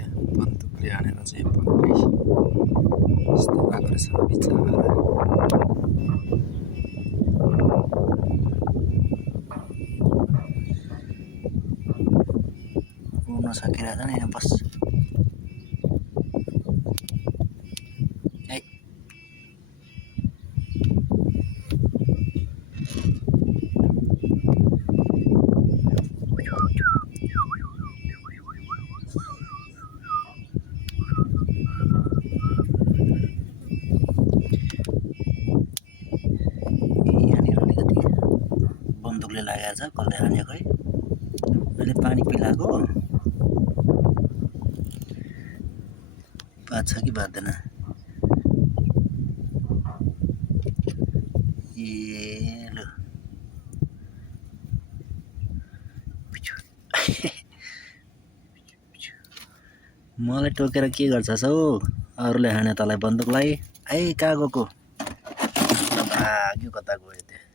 गयो बन्दुकले हानेर चाहिँ पक्कै यस्तो भएको रहेछ बिचरा उड्न सकिरहेछ नि यहाँ बस बन्दुकले लागेको छ कसले हानेको है अहिले पानी पिलाएको बाँच्छ कि बाँच्दैन ए ल मलाई टोकेर के गर्छस् हौ अरूले हाने तँलाई बन्दुकलाई कहाँ गएको भाग्यो कता गयो त्यो